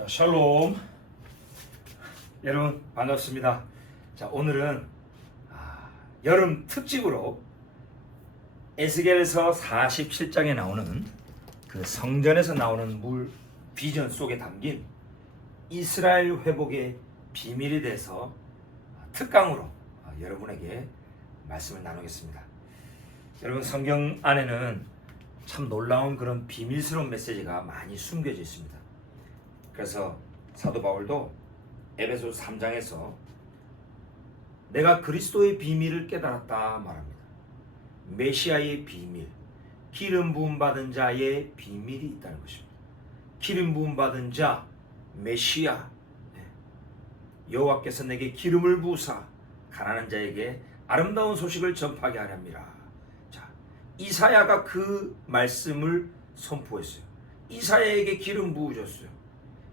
자, 샬롬. 여러분 반갑습니다. 자, 오늘은 여름 특집으로 에스겔서 47장에 나오는 그 성전에서 나오는 물 비전 속에 담긴 이스라엘 회복의 비밀에 대해서 특강으로 여러분에게 말씀을 나누겠습니다. 여러분, 성경 안에는 참 놀라운 그런 비밀스러운 메시지가 많이 숨겨져 있습니다. 그래서 사도 바울도 에베소서 3장에서 내가 그리스도의 비밀을 깨달았다 말합니다. 메시아의 비밀, 기름 부음 받은 자의 비밀이 있다는 것입니다. 기름 부음 받은 자, 메시아. 여호와께서 내게 기름을 부으사 가난한 자에게 아름다운 소식을 전파하게 하렵니다. 자, 이사야가 그 말씀을 선포했어요. 이사야에게 기름 부으셨어요.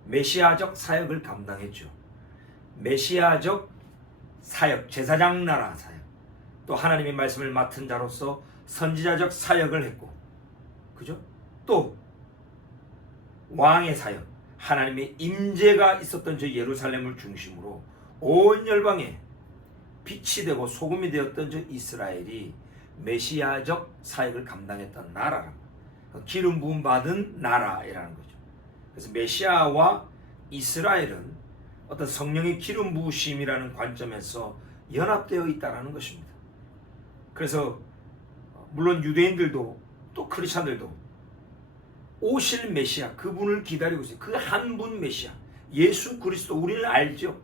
메시아적 사역을 감당했죠. 메시아적 사역, 제사장 나라 사역, 또 하나님의 말씀을 맡은 자로서 선지자적 사역을 했고, 그죠? 또 왕의 사역, 하나님의 임재가 있었던 저 예루살렘을 중심으로 온 열방에 빛이 되고 소금이 되었던 저 이스라엘이 메시아적 사역을 감당했던 나라랍니다. 기름 부음 받은 나라라는 거죠. 그래서 메시아와 이스라엘은 어떤 성령의 기름 부으심이라는 관점에서 연합되어 있다는 것입니다. 그래서 물론 유대인들도 또 크리스찬들도 오실 메시아, 그분을 기다리고 있어요. 그 한 분 메시아, 예수 그리스도, 우리는 알죠.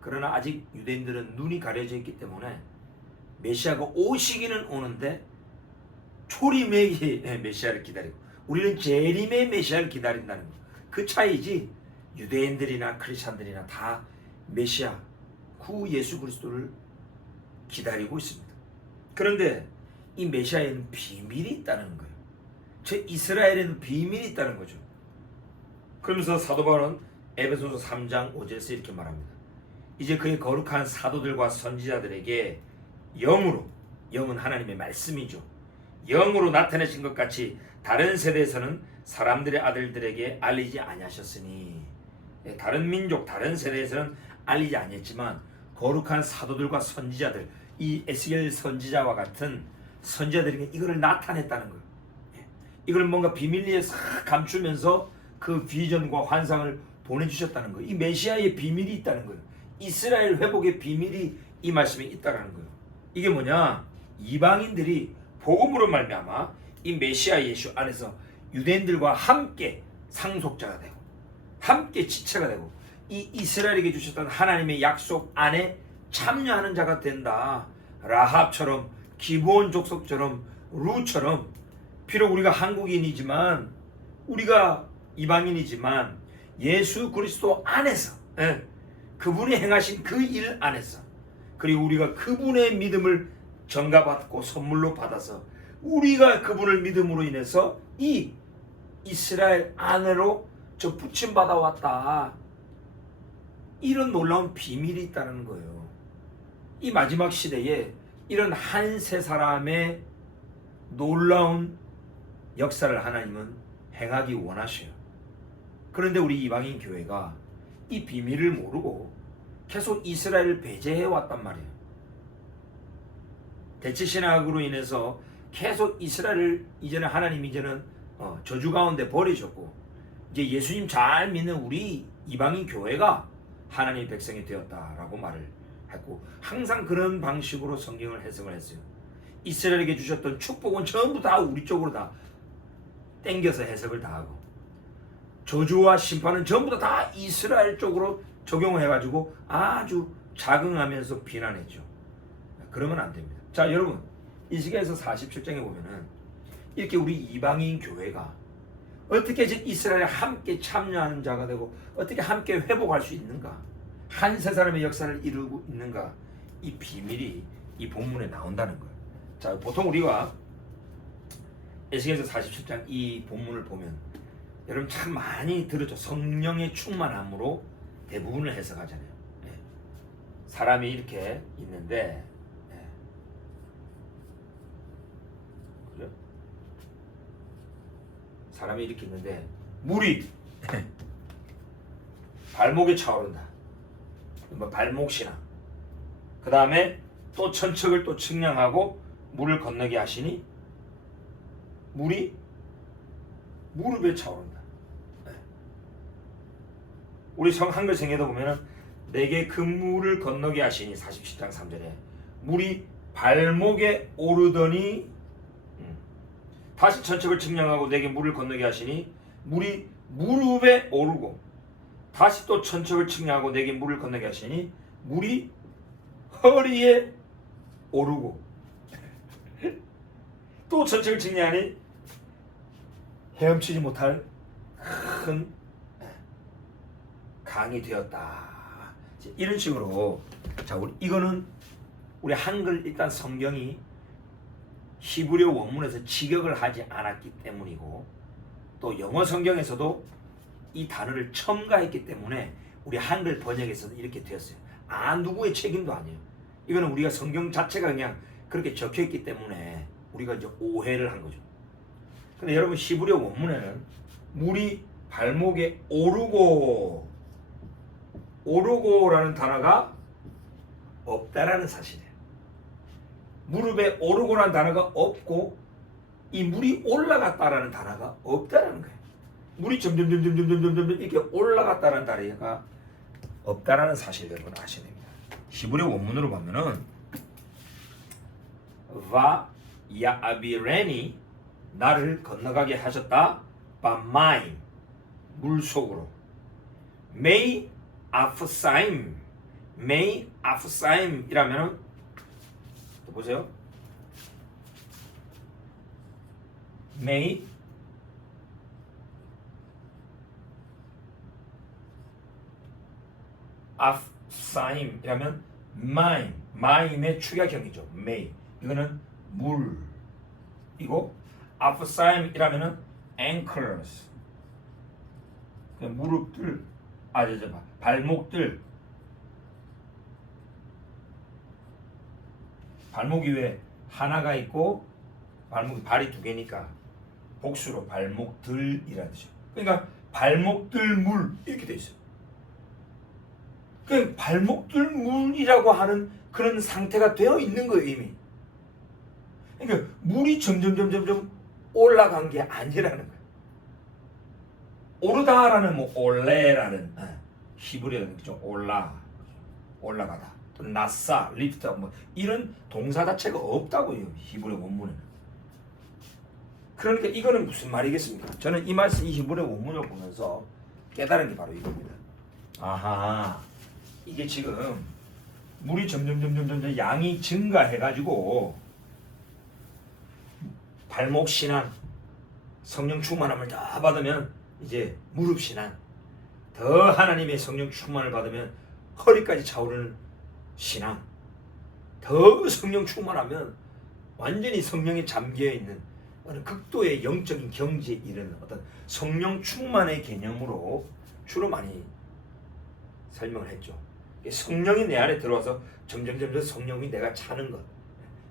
그러나 아직 유대인들은 눈이 가려져 있기 때문에 메시아가 오시기는 오는데 초림의 메시아를 기다리고, 우리는 재림의 메시아를 기다린다는 것. 그 차이지, 유대인들이나 크리스찬들이나 다 메시아, 구 예수 그리스도를 기다리고 있습니다. 그런데 이 메시아에는 비밀이 있다는 거예요. 저 이스라엘에는 비밀이 있다는 거죠. 그러면서 사도 바울은 에베소서 3장 5절에서 이렇게 말합니다. 이제 그의 거룩한 사도들과 선지자들에게 영으로, 영은 하나님의 말씀이죠, 영으로 나타내신 것 같이 다른 세대에서는 사람들의 아들들에게 알리지 아니하셨으니, 다른 민족, 다른 세대에서는 알리지 아니했지만 거룩한 사도들과 선지자들, 이 에스겔 선지자와 같은 선지자들에게 이거를 나타냈다는 거예요. 이걸 뭔가 비밀리에 싹 감추면서 그 비전과 환상을 보내주셨다는 거예요. 이 메시아의 비밀이 있다는 거예요. 이스라엘 회복의 비밀이 이 말씀에 있다는 거예요. 이게 뭐냐? 이방인들이 복음으로 말미암아 이 메시아 예수 안에서 유대인들과 함께 상속자가 되고 함께 지체가 되고 이 이스라엘에게 주셨던 하나님의 약속 안에 참여하는 자가 된다. 라합처럼, 기브온 족속처럼, 루처럼, 비록 우리가 한국인이지만, 우리가 이방인이지만 예수 그리스도 안에서, 그분이 행하신 그 일 안에서, 그리고 우리가 그분의 믿음을 전가받고 선물로 받아서 우리가 그분을 믿음으로 인해서 이 이스라엘 안으로 저 부침 받아왔다. 이런 놀라운 비밀이 있다는 거예요. 이 마지막 시대에 이런 한 세 사람의 놀라운 역사를 하나님은 행하기 원하셔요. 그런데 우리 이방인 교회가 이 비밀을 모르고 계속 이스라엘을 배제해 왔단 말이에요. 대치신학으로 인해서 계속 이스라엘을 이제는 하나님 저주 가운데 버리셨고, 이제 예수님 잘 믿는 우리 이방인 교회가 하나님의 백성이 되었다라고 말을 했고, 항상 그런 방식으로 성경을 해석을 했어요. 이스라엘에게 주셨던 축복은 전부 다 우리 쪽으로 다 땡겨서 해석을 다 하고, 저주와 심판은 전부 다 이스라엘 쪽으로 적용을 해가지고 아주 자긍하면서 비난했죠. 그러면 안 됩니다. 자, 여러분, 이스겔서 47장에 보면은 이렇게 우리 이방인 교회가 어떻게 이스라엘에 함께 참여하는 자가 되고 어떻게 함께 회복할 수 있는가, 한 세 사람의 역사를 이루고 있는가, 이 비밀이 이 본문에 나온다는 거예요. 자, 보통 우리가 에스겔서 47장 이 본문을 보면 여러분 참 많이 들었죠. 성령의 충만함으로 대부분을 해석하잖아요. 사람이 이렇게 있는데, 그죠? 사람이 이렇게 있는데 물이 발목에 차오른다. 뭐 발목신앙. 그 다음에 또 천척을 또 측량하고 물을 건너게 하시니 물이 무릎에 차오른다. 네. 우리 한글 성경에도 보면은 내게 그 물을 건너게 하시니 47장 3절에 물이 발목에 오르더니 다시 천척을 측량하고 내게 물을 건너게 하시니 물이 무릎에 오르고 다시 또 천척을 측량하고 내게 물을 건너게 하시니 물이 허리에 오르고 또 천척을 측량하니 헤엄치지 못할 큰 강이 되었다. 이런 식으로 자 이거는 우리 한글 일단 성경이 히브리어 원문에서 직역을 하지 않았기 때문이고 또 영어 성경에서도 이 단어를 첨가했기 때문에 우리 한글 번역에서는 이렇게 되었어요. 누구의 책임도 아니에요. 이거는 우리가 성경 자체가 그냥 그렇게 적혀있기 때문에 우리가 이제 오해를 한 거죠. 근데 여러분 히브리어 원문에는 물이 발목에 오르고라는 단어가 없다라는 사실이에요. 무릎에 오르고라는 단어가 없고 이 물이 올라갔다라는 단어가 없다라는 거예요. 물이 점점 이렇게 올라갔다라는 단어가 없다라는 사실을 여러분 아셔야 됩니다. 히브리어 원문으로 보면은 야아비레니 나를 건너가게 하셨다. 바마임 물 속으로 메이 아프사임이라면은 또 보세요. 메이 아프사임이라면 마임의 축약형이죠. 메이 이거는 물이고 아프사임이라면은 anchors 무릎들 발목이 왜 하나가 있고 발이 두 개니까 복수로 발목들이라는 뜻이죠. 그러니까 발목들 물 이렇게 돼 있어요. 그러니까 발목들 물이라고 하는 그런 상태가 되어 있는 거예요 이미. 그러니까 물이 점점 올라간 게 아니라는 거예요. 오르다라는 뭐 올레라는 히브리어는 좀 올라가다 또 나사 리프트 뭐 이런 동사 자체가 없다고요 히브리어 원문에는. 그러니까 이거는 무슨 말이겠습니까? 저는 이 말씀 이 히브리어 원문을 보면서 깨달은 게 바로 이겁니다. 아하 이게 지금 물이 점점 양이 증가해가지고 발목 신앙 성령 충만함을 다 받으면 이제 무릎 신앙 더 하나님의 성령 충만을 받으면 허리까지 차오르는 신앙 더 성령 충만하면 완전히 성령에 잠겨 있는 어느 극도의 영적인 경지에 이르는 어떤 성령 충만의 개념으로 주로 많이 설명을 했죠. 성령이 내 안에 들어와서 점점 성령이 내가 차는 것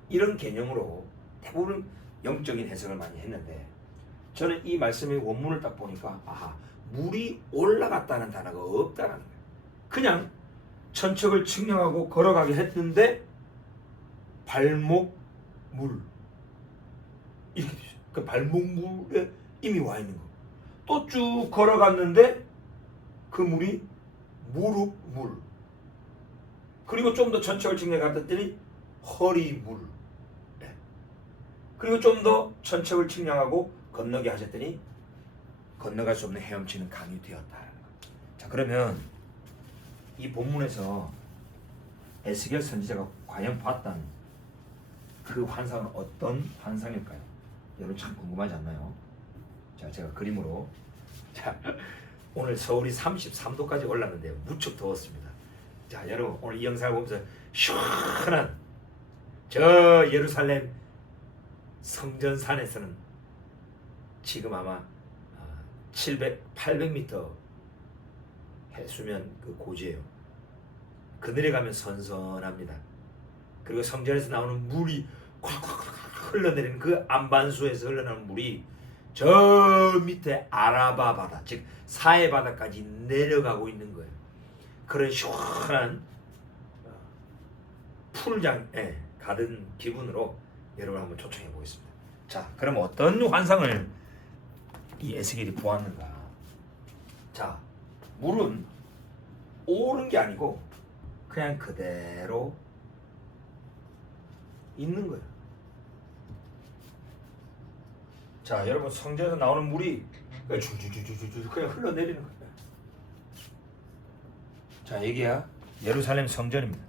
이런 개념으로 대부분 영적인 해석을 많이 했는데 저는 이 말씀의 원문을 딱 보니까 물이 올라갔다는 단어가 없다는 거예요. 그냥 천척을 측량하고 걸어가게 했는데 발목 물 이렇게 되죠. 그 발목 물에 이미 와 있는 거. 또 쭉 걸어갔는데 그 물이 무릎 물. 그리고 좀 더 천척을 측량해 갔더니 허리 물. 그리고 좀 더 천척을 측량하고 건너게 하셨더니 건너갈 수 없는 헤엄치는 강이 되었다. 자 그러면 이 본문에서 에스겔 선지자가 과연 봤던 그 환상은 어떤 환상일까요? 여러분 참 궁금하지 않나요? 자 제가 그림으로 자 오늘 서울이 33도까지 올랐는데요. 무척 더웠습니다. 자 여러분 오늘 이 영상을 보면서 시원한 저 예루살렘 성전산에서는 지금 아마 800m 해수면 그 고지예요. 그늘에 가면 선선합니다. 그리고 성전에서 나오는 물이 콱콱콱 흘러내리는 그 안반수에서 흘러나오는 물이 저 밑에 아라바 바다, 즉 사해 바다까지 내려가고 있는 거예요. 그런 시원한 풀장에 가든 기분으로 여러분 한번 초청해 보겠습니다. 자, 그럼 어떤 환상을 이 에스겔이 보았는가? 자, 물은 오른 게 아니고 그냥 그대로 있는 거예요. 자, 여러분 성전에서 나오는 물이 줄줄줄줄줄 그냥 흘러내리는 거예요. 자, 여기야 예루살렘 성전입니다.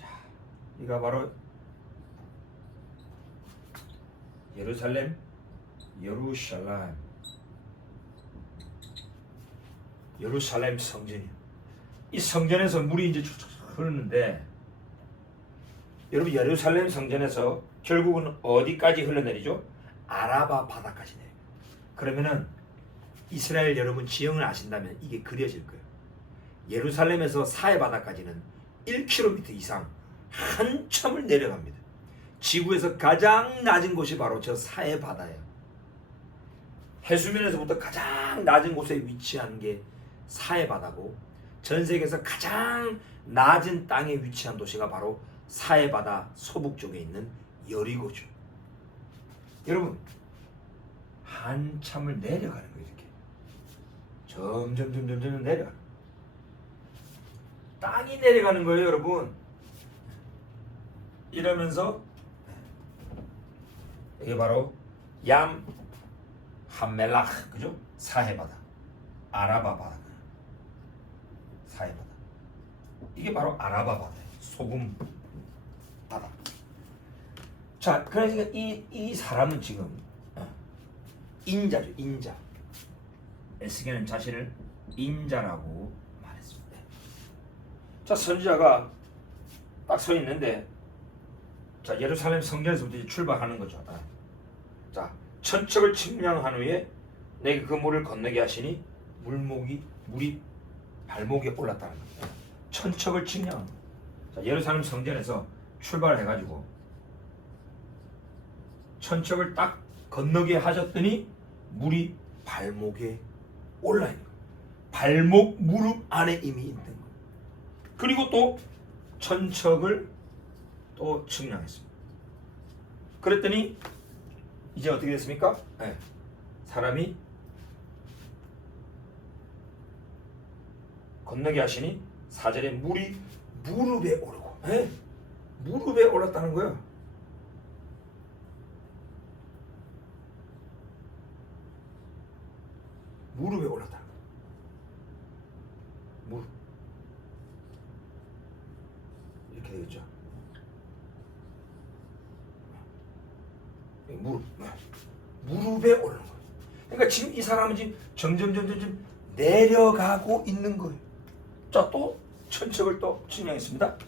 자, 이가 바로 예루살렘 성전이에요. 이 성전에서 물이 이제 쭉 흐르는데, 여러분 예루살렘 성전에서 결국은 어디까지 흘러내리죠? 아라바 바다까지 내려요. 그러면은 이스라엘 여러분 지형을 아신다면 이게 그려질 거예요. 예루살렘에서 사해 바다까지는 1km 이상 한참을 내려갑니다. 지구에서 가장 낮은 곳이 바로 저 사해 바다예요. 해수면에서부터 가장 낮은 곳에 위치한 게 사해 바다고, 전 세계에서 가장 낮은 땅에 위치한 도시가 바로 사해 바다 서북쪽에 있는 여리고죠. 여러분 한참을 내려가는 거예요. 이렇게 점점 내려가는, 땅이 내려가는 거예요, 여러분. 이러면서 이게 바로 얌 함멜라흐, 그죠? 사해 바다, 아라바 바다, 사해 바다. 이게 바로 아라바 바다예요. 소금 바다. 자, 그러니까 이 사람은 지금 인자죠, 인자. 에스겔은 자신을 인자라고 말했습니다. 자, 선지자가 딱 서 있는데, 자, 예루살렘 성전에서부터 출발하는 거죠. 자, 천척을 측량한 후에 내게 그 물을 건너게 하시니 물이 발목에 올랐다는 거예요. 천척을 측량한 거예요. 자, 예루살렘 성전에서 출발해가지고 천척을 딱 건너게 하셨더니 물이 발목에 올라 있는 거예요. 발목 무릎 안에 이미 있는 거예요. 그리고 또 천척을 또 측량했습니다. 그랬더니 이제 어떻게 됐습니까? 네. 사람이 건너게 하시니 4절에 물이 무릎에 오르고, 네. 무릎에 올랐다는 거예요. 무릎에 올랐다는 거예요. 무릎. 이렇게 되겠죠. 무릎에 오르는 거예요. 그러니까 지금 이 사람은 지금 점점 내려가고 있는 거예요. 자, 또 천척을 또 측량했습니다.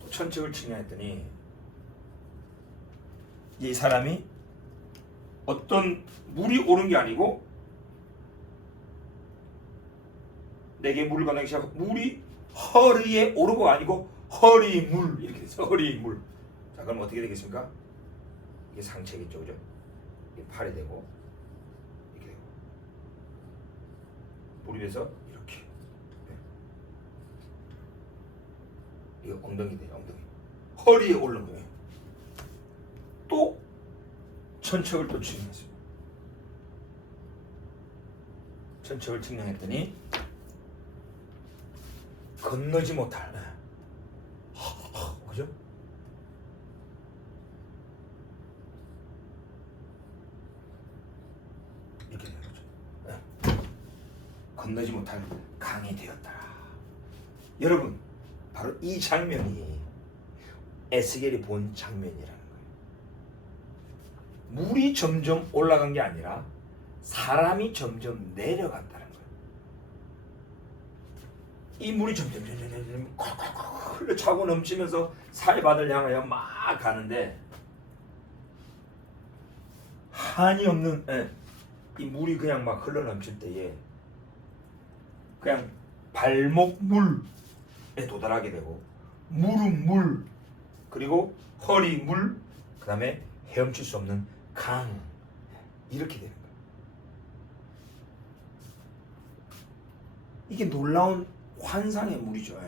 또 천척을 측량했더니 이 사람이 어떤 물이 오른 게 아니고, 내게 물을 건너기 시작하고 물이 허리에 오르고 아니고 허리물, 이렇게 해서 허리물. 자, 그럼 어떻게 되겠습니까? 이게 상체겠죠, 그죠? 이게 팔이 되고 이렇게 되고 무릎에서 이렇게, 네. 이거 엉덩이 돼요, 엉덩이. 허리에 오른 거예요. 또 천척을 또 측량했습니다. 천척을 측량했더니 건너지 못할, 그죠? 이렇게 되는 거죠. 네. 건너지 못할 강이 되었더라. 여러분, 바로 이 장면이 에스겔이 본 장면이라는 거예요. 물이 점점 올라간 게 아니라 사람이 점점 내려간다는 거예요. 이 물이 점점 흘러 차고 넘치면서 사해바다를 향하여 막 가는데, 한이 없는, 이 물이 그냥 막 흘러 넘칠 때에 그냥 발목 물에 도달하게 되고 무릎 물, 그리고 허리 물, 그 다음에 헤엄칠 수 없는 강, 이렇게 되는 거예요. 이게 놀라운 환상의 물이죠.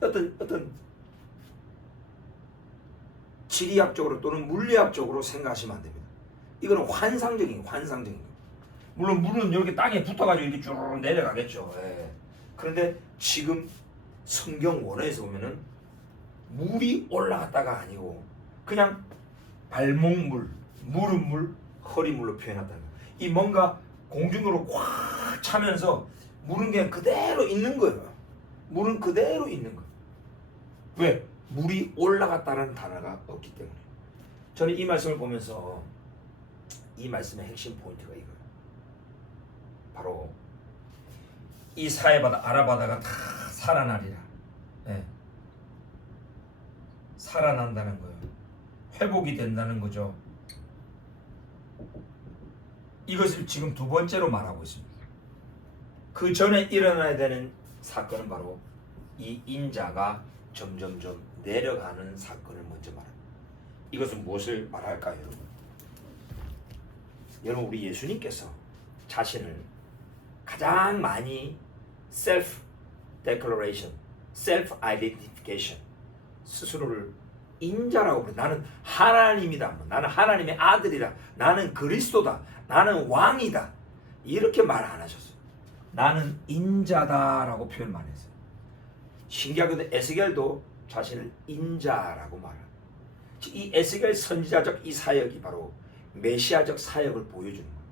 어떤 지리학적으로 또는 물리학적으로 생각하시면 안 됩니다. 이거는 환상적인 거예요. 물론 물은 이렇게 땅에 붙어가지고 이렇게 쭉 내려가겠죠. 그런데 지금 성경 원어에서 보면은 물이 올라갔다가 아니고 그냥 발목물, 무릎물, 허리물로 표현했다는 거예요. 이 뭔가 공중으로 꽉 차면서 물은 그냥 그대로 있는 거예요. 물은 그대로 있는 거예요. 왜? 물이 올라갔다는 단어가 없기 때문에. 저는 이 말씀을 보면서 이 말씀의 핵심 포인트가 이거예요. 바로 이사야바다 아라바다가 다 살아나리라. 살아난다는 거예요. 회복이 된다는 거죠. 이것을 지금 두 번째로 말하고 있습니다. 그 전에 일어나야 되는 사건은 바로 이 인자가 점점점 내려가는 사건을 먼저 말합니다. 이것은 무엇을 말할까요, 여러분? 여러분, 우리 예수님께서 자신을 가장 많이 self declaration, self identification, 스스로를 인자라고 부르. 나는 하나님이다. 나는 하나님의 아들이다. 나는 그리스도다. 나는 왕이다. 이렇게 말 안 하셨어요. 나는 인자다라고 표현만 했어요. 신기하게도 에스겔도 자신을 인자라고 말합니다. 이 에스겔 선지자적 이 사역이 바로 메시아적 사역을 보여주는 거예요.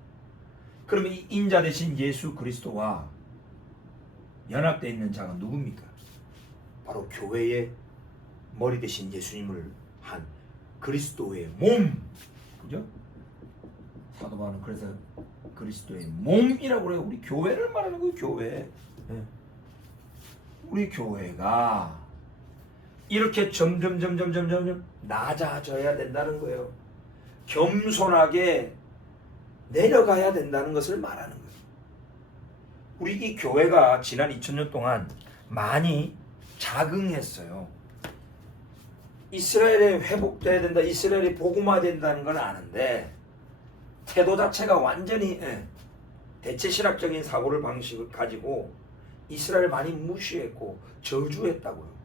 그러면 이 인자 대신 예수 그리스도와 연합되어 있는 자가 누굽니까? 바로 교회의 머리 대신 예수님을 한 그리스도의 몸. 그죠? 사도 바울은 그래서 그리스도의 몸이라고 그래요. 우리 교회를 말하는 거예요. 교회. 우리 교회가 이렇게 점점 낮아져야 된다는 거예요. 겸손하게 내려가야 된다는 것을 말하는 거예요. 우리 이 교회가 지난 2000년 동안 많이 자긍했어요. 이스라엘에 회복돼야 된다, 이스라엘이 복음화 된다는 건 아는데 태도 자체가 완전히 대체신학적인 사고를 방식을 가지고 이스라엘을 많이 무시했고 저주했다고요.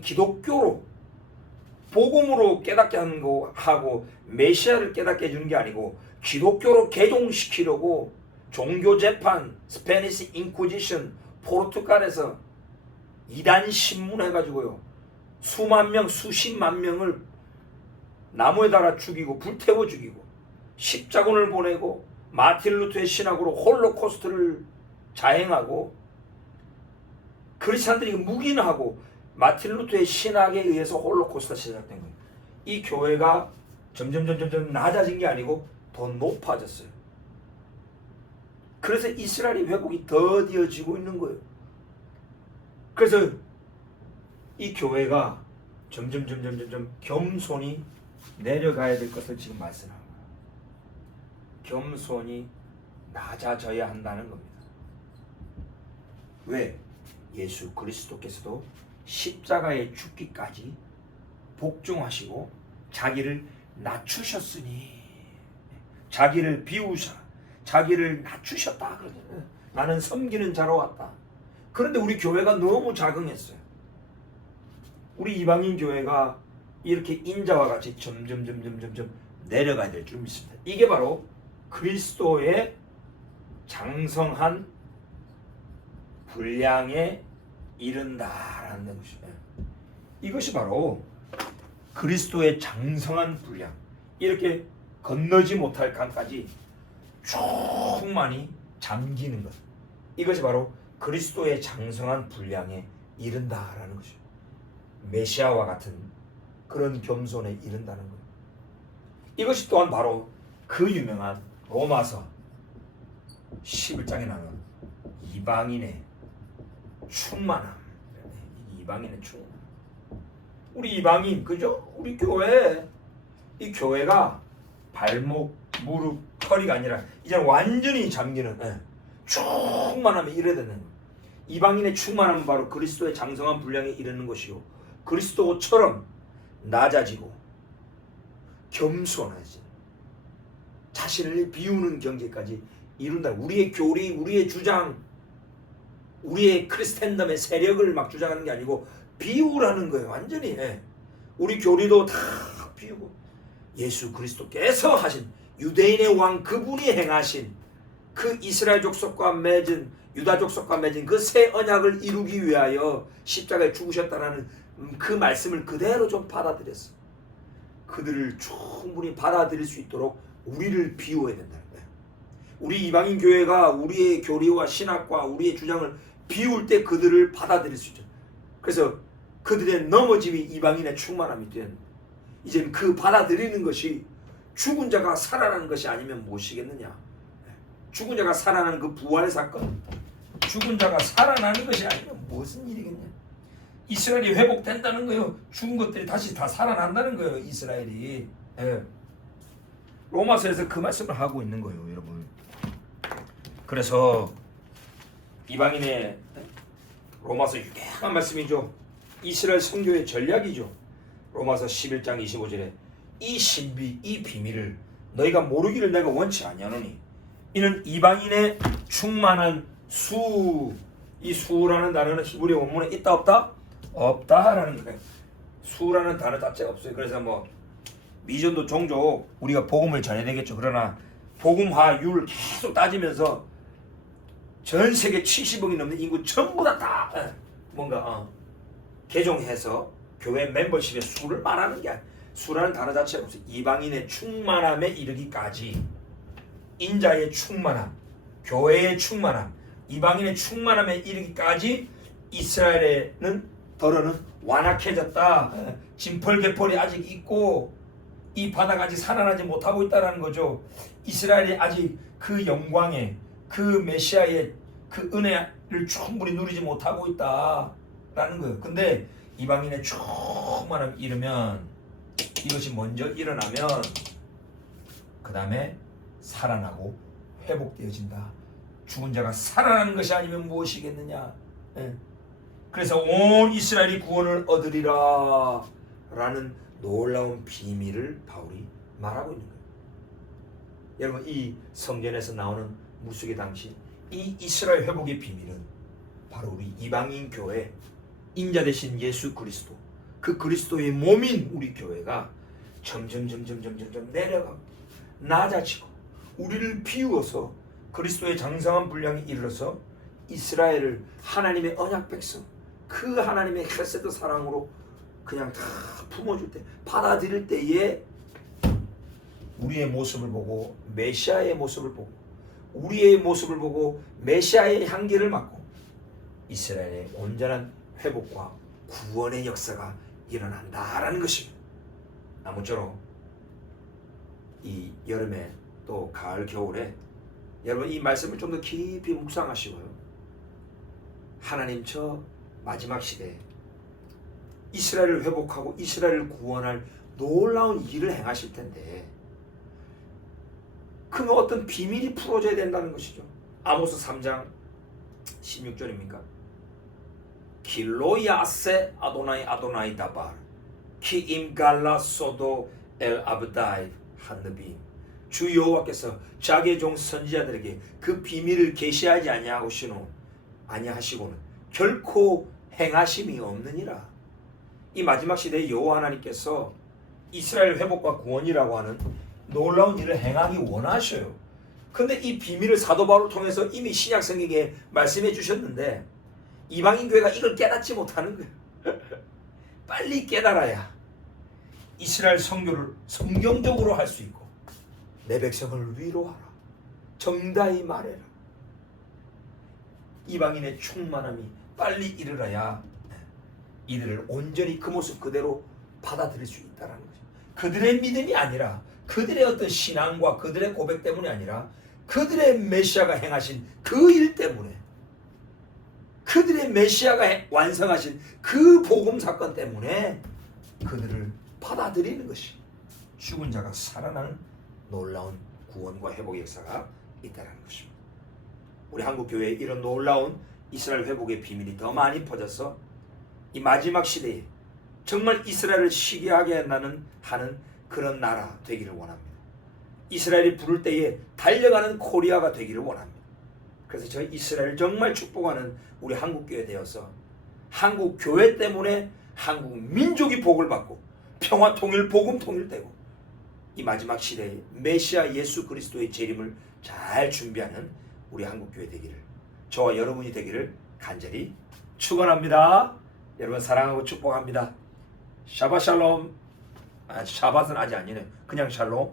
기독교로 복음으로 깨닫게 하는 거 하고 메시아를 깨닫게 해주는 게 아니고 기독교로 개종시키려고 종교 재판, 스페니시 인퀴지션, 포르투갈에서 이단 신문 해가지고요. 수만 명, 수십만 명을 나무에 달아 죽이고 불태워 죽이고 십자군을 보내고 마틴 루터의 신학으로 홀로코스트를 자행하고 크리스찬들이 묵인하고 마틴 루터의 신학에 의해서 홀로코스트가 시작된 거예요. 이 교회가 점점 낮아진 게 아니고 더 높아졌어요. 그래서 이스라엘의 회복이 더디어지고 있는 거예요. 그래서 이 교회가 점점 겸손히 내려가야 될 것을 지금 말씀합니다. 겸손히 낮아져야 한다는 겁니다. 왜? 예수 그리스도께서도 십자가에 죽기까지 복종하시고 자기를 낮추셨으니, 자기를 비우사 자기를 낮추셨다 그러잖아요. 나는 섬기는 자로 왔다. 그런데 우리 교회가 너무 자긍했어요. 우리 이방인 교회가 이렇게 인자와 같이 점점 내려가야 될 줄 믿습니다. 이게 바로 그리스도의 장성한 분량에 이른다라는 것이에요. 이것이 바로 그리스도의 장성한 분량, 이렇게 건너지 못할 강까지 충만히 잠기는 것, 이것이 바로 그리스도의 장성한 분량에 이른다라는 것이에요. 메시아와 같은 그런 겸손에 이른다는 거예요. 이것이 또한 바로 그 유명한 로마서 11장에 나오는 이방인의 충만함. 이방인의 충만함. 우리 이방인, 그죠? 우리 교회, 이 교회가 발목, 무릎, 허리가 아니라 이제 완전히 잠기는 충만함에 이르게 되는 거예요. 이방인의 충만함은 바로 그리스도의 장성한 분량에 이르는 것이요, 그리스도처럼 낮아지고 겸손하지, 자신을 비우는 경계까지 이룬다. 우리의 교리, 우리의 주장, 우리의 크리스텐덤의 세력을 막 주장하는 게 아니고 비우라는 거예요. 완전히. 우리 교리도 다 비우고 예수 그리스도께서 하신, 유대인의 왕 그분이 행하신 그 이스라엘 족속과 맺은, 유다 족속과 맺은 그 새 언약을 이루기 위하여 십자가에 죽으셨다라는 그 말씀을 그대로 좀 받아들였어. 그들을 충분히 받아들일 수 있도록 우리를 비워야 된다는 거예요. 우리 이방인 교회가 우리의 교리와 신학과 우리의 주장을 비울 때 그들을 받아들일 수 있죠. 그래서 그들의 넘어짐이 이방인의 충만함이 된, 이제는 그 받아들이는 것이 죽은 자가 살아나는 것이 아니면 무엇이겠느냐. 죽은 자가 살아나는 그 부활 사건, 죽은 자가 살아나는 것이 아니면 무슨 일이겠냐. 이스라엘이 회복된다는 거예요. 죽은 것들이 다시 다 살아난다는 거예요. 이스라엘이. 로마서에서 그 말씀을 하고 있는 거예요, 여러분. 그래서 이방인의 로마서 유명한 말씀이죠. 이스라엘 선교의 전략이죠. 로마서 11장 25절에 이 신비, 이 비밀을 너희가 모르기를 내가 원치 아니하노니 이는 이방인의 충만한 수. 이 수라는 단어는 히브리 원문에 있다 없다? 없다라는 거예요. 수라는 단어 자체가 없어요. 그래서 뭐 미전도 종족 우리가 복음을 전해야 되겠죠. 그러나 복음화율 계속 따지면서 전 세계 70억이 넘는 인구 전부 다 뭔가 개종해서 교회 멤버십의 수를 말하는 게 아니에요. 수라는 단어 자체가 없어요. 이방인의 충만함에 이르기까지, 인자의 충만함, 교회의 충만함, 이방인의 충만함에 이르기까지 이스라엘에는 더러는 완악해졌다. 진펄개펄이 아직 있고 이 바다가 아직 살아나지 못하고 있다는 거죠. 이스라엘이 아직 그 영광의, 그 메시아의 그 은혜를 충분히 누리지 못하고 있다라는 거예요. 근데 이방인의 충만함 이르면, 이것이 먼저 일어나면 그 다음에 살아나고 회복되어진다. 죽은 자가 살아나는 것이 아니면 무엇이겠느냐. 그래서 온 이스라엘이 구원을 얻으리라 라는 놀라운 비밀을 바울이 말하고 있는 거예요. 여러분, 이 성전에서 나오는 무수기 당시 이 이스라엘 회복의 비밀은 바로 우리 이방인 교회, 인자 되신 예수 그리스도, 그 그리스도의 몸인 우리 교회가 점점 내려가고 낮아지고 우리를 비우어서 그리스도의 장성한 분량에 이르러서 이스라엘을 하나님의 언약 백성, 그 하나님의 헤세드 사랑으로 그냥 다 품어줄 때, 받아들일 때에 우리의 모습을 보고 메시아의 모습을 보고 우리의 모습을 보고 메시아의 향기를 맡고 이스라엘의 온전한 회복과 구원의 역사가 일어난다라는 것입니다. 아무쪼록 이 여름에 또 가을 겨울에 여러분 이 말씀을 좀 더 깊이 묵상하시고요. 하나님 저 마지막 시대에 이스라엘을 회복하고 이스라엘을 구원할 놀라운 일을 행하실 텐데, 그러면 어떤 비밀이 풀어져야 된다는 것이죠. 아모스 3장 16절입니까? 길로야세 아도나이 아도나이 다발 키임 갈라 소도 엘 아브다이 한느빔. 주 여호와께서 자기의 종 선지자들에게 그 비밀을 계시하지 아니하시고는 결코 행하심이 없느니라. 이 마지막 시대에 여호와 하나님께서 이스라엘 회복과 구원이라고 하는 놀라운 일을 행하기 원하셔요. 근데 이 비밀을 사도 바울을 통해서 이미 신약 성경에 말씀해 주셨는데 이방인 교회가 이걸 깨닫지 못하는 거예요. 빨리 깨달아야 이스라엘 선교를 성경적으로 할 수 있고 내 백성을 위로하라, 정다히 말해라. 이방인의 충만함이 빨리 이르러야 이들을 온전히 그 모습 그대로 받아들일 수 있다는 거죠. 그들의 믿음이 아니라, 그들의 어떤 신앙과 그들의 고백 때문이 아니라 그들의 메시아가 행하신 그 일 때문에, 그들의 메시아가 완성하신 그 복음 사건 때문에 그들을 받아들이는 것이 죽은 자가 살아나는 놀라운 구원과 회복의 역사가 있다는 것입니다. 우리 한국교회에 이런 놀라운 이스라엘 회복의 비밀이 더 많이 퍼져서 이 마지막 시대에 정말 이스라엘을 시기하게 하는 그런 나라 되기를 원합니다. 이스라엘이 부를 때에 달려가는 코리아가 되기를 원합니다. 그래서 저희 이스라엘 정말 축복하는 우리 한국교회 되어서 한국교회 때문에 한국 민족이 복을 받고 평화 통일 복음 통일되고 이 마지막 시대에 메시아 예수 그리스도의 재림을 잘 준비하는 우리 한국교회 되기를, 저와 여러분이 되기를 간절히 축원합니다. 여러분 사랑하고 축복합니다. 샤바샬롬. 샤바는 아직 아니네요. 그냥 샬롬.